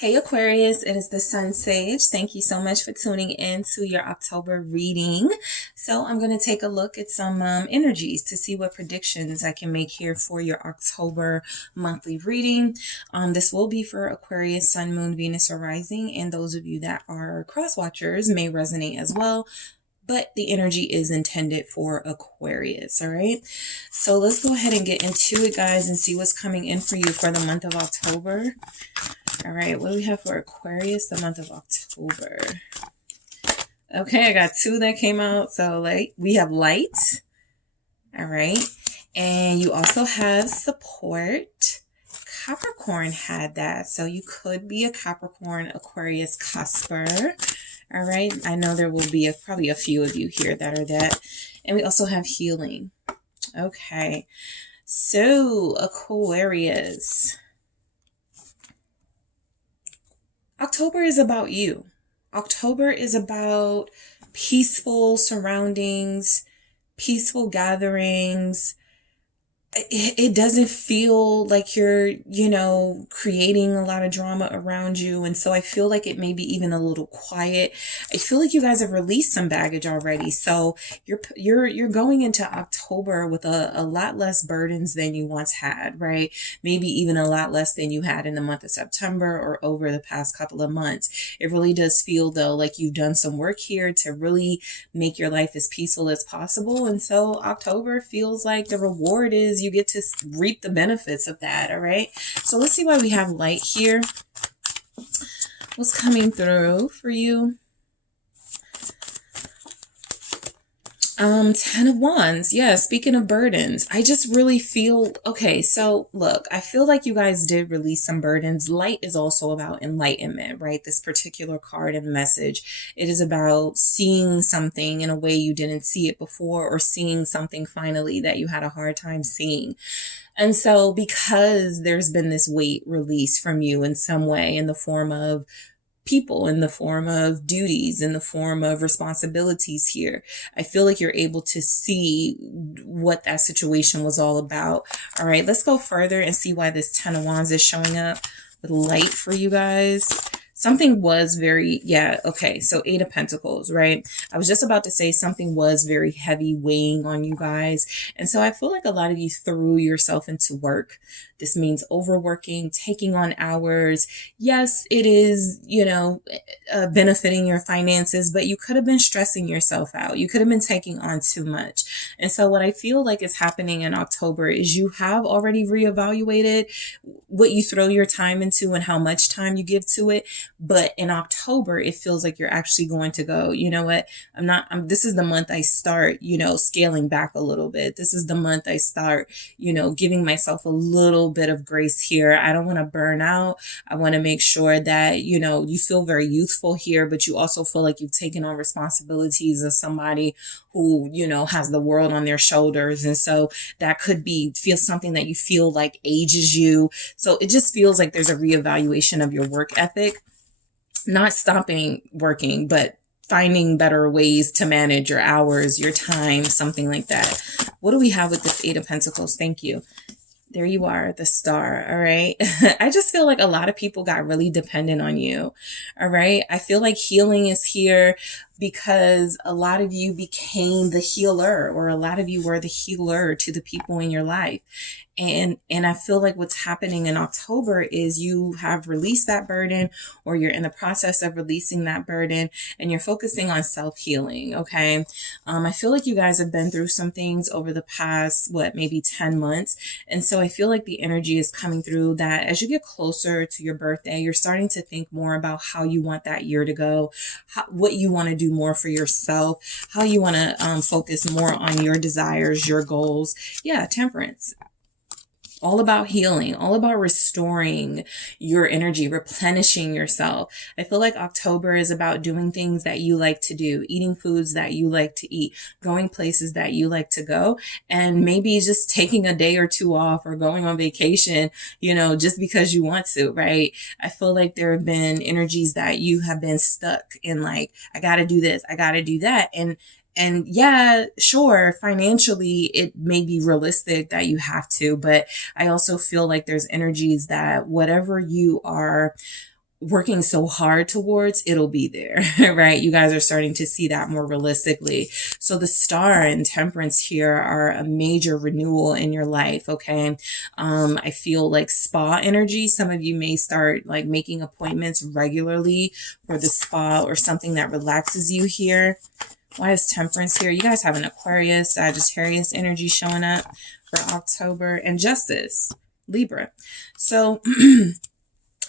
Hey Aquarius, it is the Sun Sage. Thank you so much for tuning in to your October reading. So I'm going to take a look at some energies to see what predictions I can make here for your October monthly reading. This will be for Aquarius, Sun, Moon, Venus, or Rising, and those of you that are cross watchers may resonate as well. But the energy is intended for Aquarius, all right? So let's go ahead and get into it, guys, and see what's coming in for you for the month of October. All right, what do we have for Aquarius, the month of October? Okay, I got two that came out. So we have light, all right? And you also have support. Capricorn had that. So you could be a Capricorn, Aquarius cusper. All right, I know there will be probably a few of you here that are that. And we also have healing. Okay, so Aquarius. October is about you. October is about peaceful surroundings, peaceful gatherings. It doesn't feel like you're, creating a lot of drama around you. And so I feel like it may be even a little quiet. I feel like you guys have released some baggage already. So you're going into October with a lot less burdens than you once had, right? Maybe even a lot less than you had in the month of September or over the past couple of months. It really does feel though like you've done some work here to really make your life as peaceful as possible. And so October feels like the reward is you get to reap the benefits of that. All right. So let's see why we have light here. What's coming through for you? 10 of Wands. Yeah, speaking of burdens, I just really feel, okay, so look, I feel like you guys did release some burdens. Light is also about enlightenment, right? This particular card and message, it is about seeing something in a way you didn't see it before, or seeing something finally that you had a hard time seeing. And so because there's been this weight released from you in some way, in the form of people, in the form of duties, in the form of responsibilities here, I feel like you're able to see what that situation was all about. All right, let's go further and see why this 10 of Wands is showing up with light for you guys. Something was very, okay, so 8 of Pentacles, right? I was just about to say something was very heavy weighing on you guys. And so I feel like a lot of you threw yourself into work. This means overworking, taking on hours. Yes, it is, benefiting your finances, but you could have been stressing yourself out. You could have been taking on too much. And so what I feel like is happening in October is you have already reevaluated what you throw your time into and how much time you give to it. But in October, it feels like you're actually going to go, you know what? This is the month I start, scaling back a little bit. This is the month I start, giving myself a little bit of grace here. I don't want to burn out. I want to make sure that, you feel very youthful here, but you also feel like you've taken on responsibilities of somebody who, has the world on their shoulders. And so that could feel something that you feel like ages you. So it just feels like there's a reevaluation of your work ethic. Not stopping working, but finding better ways to manage your hours, your time, something like that. What do we have with this 8 of Pentacles? Thank you. There you are, the star. All right. I just feel like a lot of people got really dependent on you. All right. I feel like healing is here because a lot of you became the healer, or a lot of you were the healer to the people in your life. And I feel like what's happening in October is you have released that burden, or you're in the process of releasing that burden, and you're focusing on self-healing. Okay. I feel like you guys have been through some things over the past, maybe 10 months. And so I feel like the energy is coming through that as you get closer to your birthday, you're starting to think more about how you want that year to go, what you want to do more for yourself, how you want to focus more on your desires, your goals. Yeah, Temperance. All about healing, all about restoring your energy, replenishing yourself. I feel like October is about doing things that you like to do, eating foods that you like to eat, going places that you like to go, and maybe just taking a day or two off, or going on vacation, just because you want to, right? I feel like there have been energies that you have been stuck in, like, I got to do this, I got to do that. And yeah, sure, financially, it may be realistic that you have to, but I also feel like there's energies that whatever you are working so hard towards, it'll be there, right? You guys are starting to see that more realistically. So the Star and Temperance here are a major renewal in your life, okay? I feel like spa energy. Some of you may start like making appointments regularly for the spa or something that relaxes you here. Why is Temperance here? You guys have an Aquarius, Sagittarius energy showing up for October, and Justice, Libra. So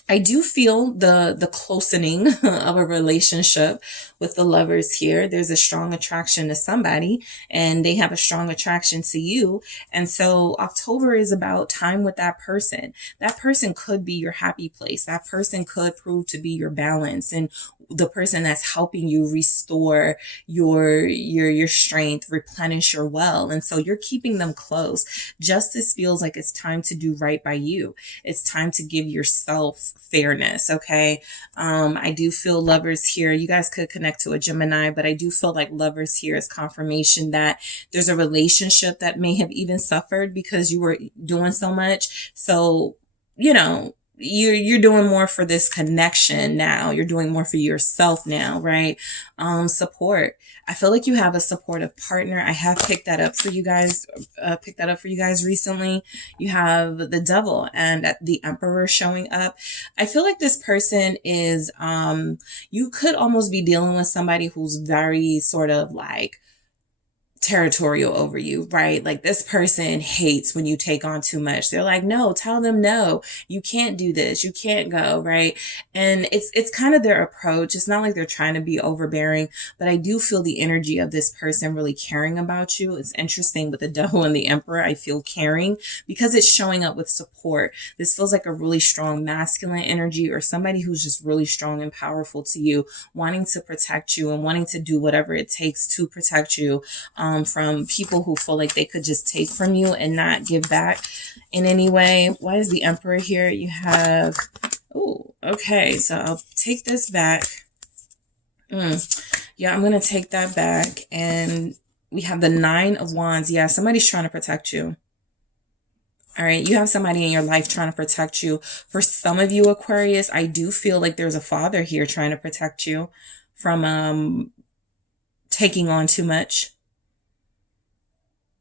I do feel the closening of a relationship with the Lovers here. There's a strong attraction to somebody and they have a strong attraction to you. And so October is about time with that person. That person could be your happy place. That person could prove to be your balance and the person that's helping you restore your strength, replenish your well. And so you're keeping them close. Justice feels like it's time to do right by you. It's time to give yourself fairness. Okay. I do feel Lovers here. You guys could connect to a Gemini, but I do feel like Lovers here is confirmation that there's a relationship that may have even suffered because you were doing so much. So, you know, you're doing more for this connection now. You're doing more for yourself now, right? Support. I feel like you have a supportive partner. I have picked that up for you guys, recently. You have the Devil and the Emperor showing up. I feel like this person is, you could almost be dealing with somebody who's very sort of like territorial over you, right? Like this person hates when you take on too much. They're like, no, tell them no, you can't do this, you can't go, right? And it's kind of their approach. It's not like they're trying to be overbearing, but I do feel the energy of this person really caring about you. It's interesting with the Devil and the Emperor. I feel caring because it's showing up with support. This feels like a really strong masculine energy or somebody who's just really strong and powerful to you, wanting to protect you and wanting to do whatever it takes to protect you from people who feel like they could just take from you and not give back in any way. Why is the Emperor here? You have, oh, okay, so I'll take this back. Yeah, I'm going to take that back. And we have the Nine of Wands. Yeah, somebody's trying to protect you. All right, you have somebody in your life trying to protect you. For some of you, Aquarius, I do feel like there's a father here trying to protect you from taking on too much.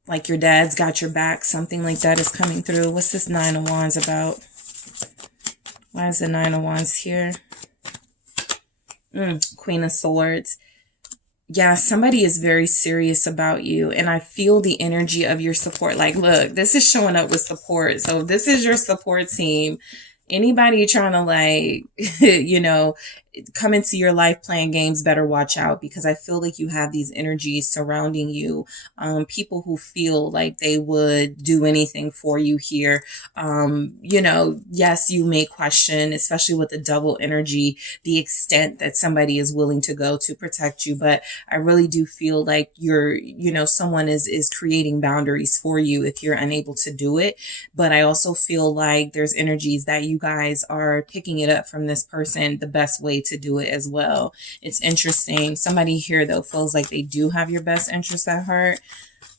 Like your dad's got your back, something like that is coming through. What's this Nine of Wands about? Why is the Nine of Wands here? Queen of Swords. Yeah, somebody is very serious about you. And I feel the energy of your support. Like, look, this is showing up with support. So this is your support team. Anybody trying to like, you know, come into your life playing games, better watch out, because I feel like you have these energies surrounding you. People who feel like they would do anything for you here. You know, yes, you may question, especially with the Double energy, the extent that somebody is willing to go to protect you. But I really do feel like someone is creating boundaries for you if you're unable to do it. But I also feel like there's energies that you guys are picking it up from this person the best way to do it as well. It's interesting. Somebody here though feels like they do have your best interest at heart.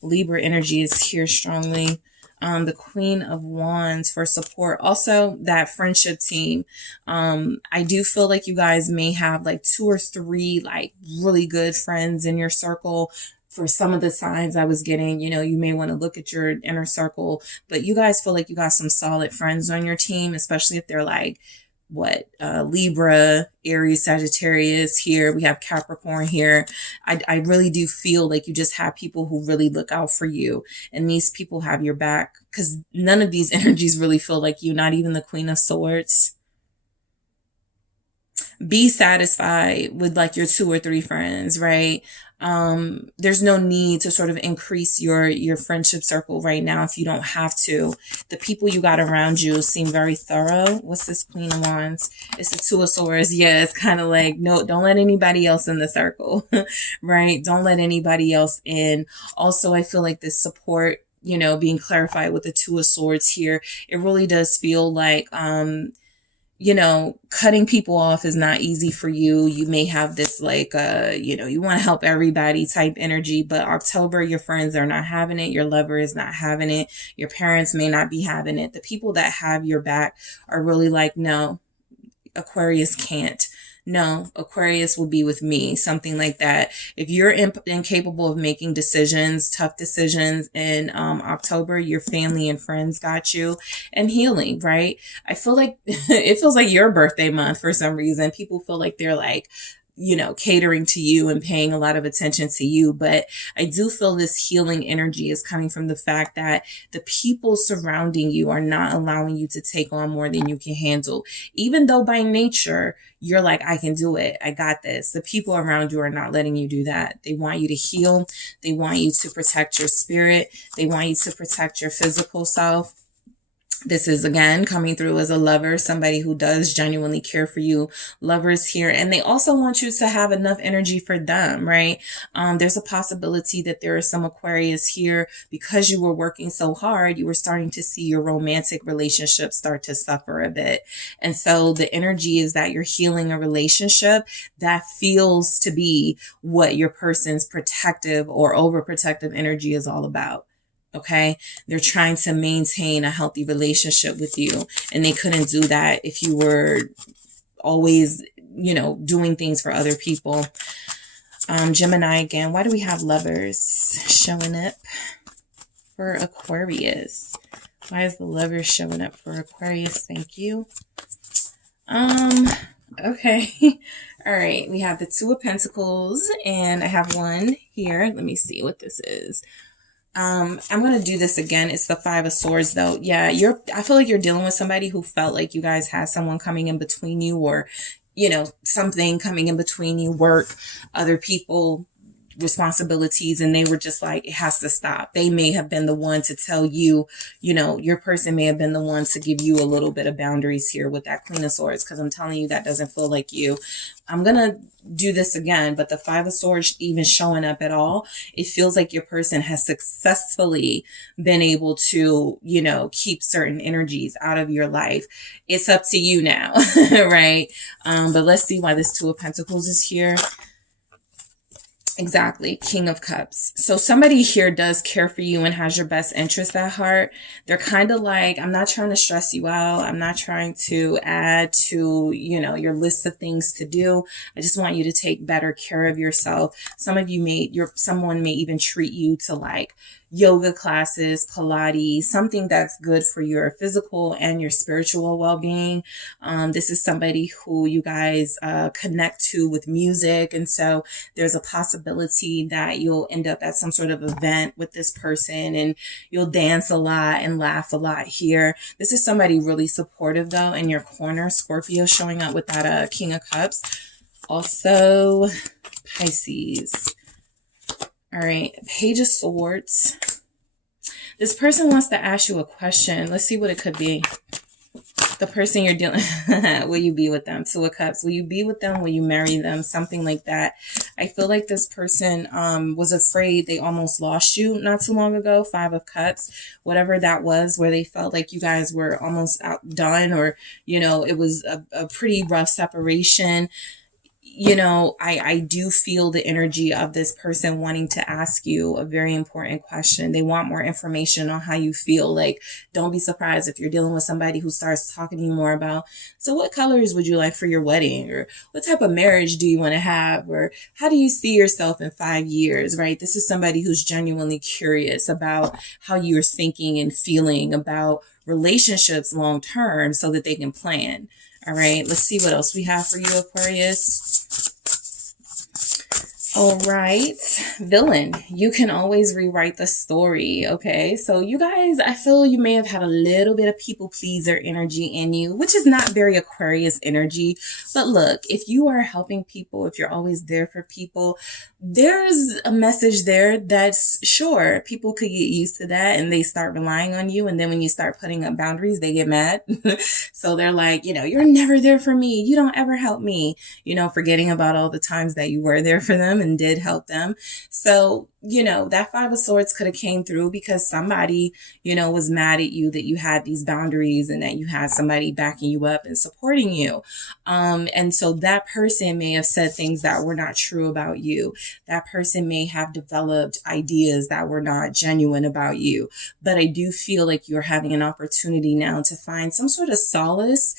Libra energy is here strongly. The Queen of Wands for support. Also that friendship team. I do feel like you guys may have like 2 or 3 like really good friends in your circle. For some of the signs I was getting, you may want to look at your inner circle, but you guys feel like you got some solid friends on your team, especially if they're like, Libra, Aries, Sagittarius here. We have Capricorn here. I really do feel like you just have people who really look out for you, and these people have your back, because none of these energies really feel like you, not even the Queen of Swords. Be satisfied with like your 2 or 3 friends, right? There's no need to sort of increase your friendship circle right now if you don't have to. The people you got around you seem very thorough. What's this Queen of Wands? It's the 2 of Swords. Yeah, it's kind of like, no, don't let anybody else in the circle, right? Don't let anybody else in. Also, I feel like this support, being clarified with the 2 of Swords here, it really does feel like, cutting people off is not easy for you. You may have this like, you want to help everybody type energy, but October, your friends are not having it. Your lover is not having it. Your parents may not be having it. The people that have your back are really like, no, Aquarius can't. No, Aquarius will be with me, something like that. If you're incapable of making decisions, tough decisions in October, your family and friends got you. And healing, right? I feel like it feels like your birthday month for some reason. People feel like they're like, you know, catering to you and paying a lot of attention to you. But I do feel this healing energy is coming from the fact that the people surrounding you are not allowing you to take on more than you can handle. Even though by nature, you're like, I can do it. I got this. The people around you are not letting you do that. They want you to heal. They want you to protect your spirit. They want you to protect your physical self. This is, again, coming through as a lover, somebody who does genuinely care for you. Lovers here. And they also want you to have enough energy for them, right? There's a possibility that there are some Aquarius here because you were working so hard, you were starting to see your romantic relationship start to suffer a bit. And so the energy is that you're healing a relationship that feels to be what your person's protective or overprotective energy is all about. Okay. They're trying to maintain a healthy relationship with you. And they couldn't do that if you were always, you know, doing things for other people. Gemini again. Why do we have Lovers showing up for Aquarius? Why is the Lovers showing up for Aquarius? Thank you. Okay. All right. We have the Two of Pentacles and I have one here. Let me see what this is. I'm going to do this again. It's the Five of Swords though. Yeah, I feel like you're dealing with somebody who felt like you guys had someone coming in between you, or, you know, something coming in between you, work, other people, responsibilities, and they were just like, it has to stop. They may have been the one to tell you, you know, your person may have been the one to give you a little bit of boundaries here with that Queen of Swords, because I'm telling you that doesn't feel like you. I'm gonna do this again, but the Five of Swords even showing up at all, it feels like your person has successfully been able to, you know, keep certain energies out of your life. It's up to you now, right? But let's see why this Two of Pentacles is here. Exactly. King of Cups. So somebody here does care for you and has your best interest at heart. They're kind of like, I'm not trying to stress you out. I'm not trying to add to, you know, your list of things to do. I just want you to take better care of yourself. Some of you someone may even treat you to like yoga classes, Pilates, something that's good for your physical and your spiritual well-being. This is somebody who you guys connect to with music. And so there's a possibility that you'll end up at some sort of event with this person and you'll dance a lot and laugh a lot here. This is somebody really supportive though in your corner. Scorpio showing up with that King of Cups. Also Pisces. All right, Page of Swords. This person wants to ask you a question. Let's see what it could be. The person you're dealing will you be with them? Two of Cups. Will you be with them? Will you marry them? Something like that. I feel like this person was afraid they almost lost you not too long ago. Five of Cups. Whatever that was, where they felt like you guys were almost outdone, or, you know, it was a pretty rough separation. You know, I do feel the energy of this person wanting to ask you a very important question. They want more information on how you feel. Like, don't be surprised if you're dealing with somebody who starts talking to you more about, so what colors would you like for your wedding? Or what type of marriage do you want to have? Or how do you see yourself in 5 years, right? This is somebody who's genuinely curious about how you're thinking and feeling about relationships long term so that they can plan. All right, let's see what else we have for you, Aquarius. All right, Villain. You can always rewrite the story, okay? So you guys, I feel you may have had a little bit of people pleaser energy in you, which is not very Aquarius energy. But look, if you are helping people, if you're always there for people, there's a message there that's sure people could get used to that and they start relying on you. And then when you start putting up boundaries, they get mad. So they're like, you know, you're never there for me. You don't ever help me, you know, forgetting about all the times that you were there for them and did help them. So, you know, that Five of Swords could have came through because somebody, you know, was mad at you that you had these boundaries and that you had somebody backing you up and supporting you. And so that person may have said things that were not true about you. That person may have developed ideas that were not genuine about you. But I do feel like you're having an opportunity now to find some sort of solace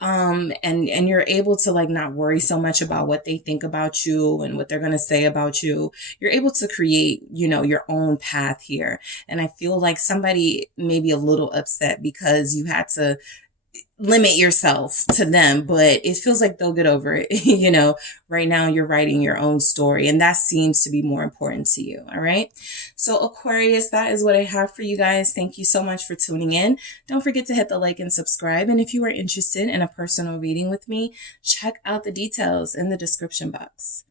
and you're able to like not worry so much about what they think about you and what they're going to say about you. You're able to create, you know, your own path here. And I feel like somebody may be a little upset because you had to limit yourself to them, but it feels like they'll get over it. You know, right now you're writing your own story, and that seems to be more important to you. All right. So Aquarius, that is what I have for you guys. Thank you so much for tuning in. Don't forget to hit the like and subscribe. And if you are interested in a personal reading with me, check out the details in the description box.